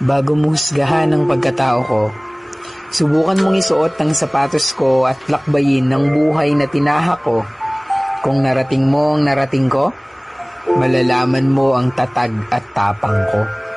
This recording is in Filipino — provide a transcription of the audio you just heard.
Bago mo husgahan ang pagkatao ko, subukan mong isuot ang sapatos ko at lakbayin ng buhay na tinahak ko. Kung narating mo ang narating ko, malalaman mo ang tatag at tapang ko.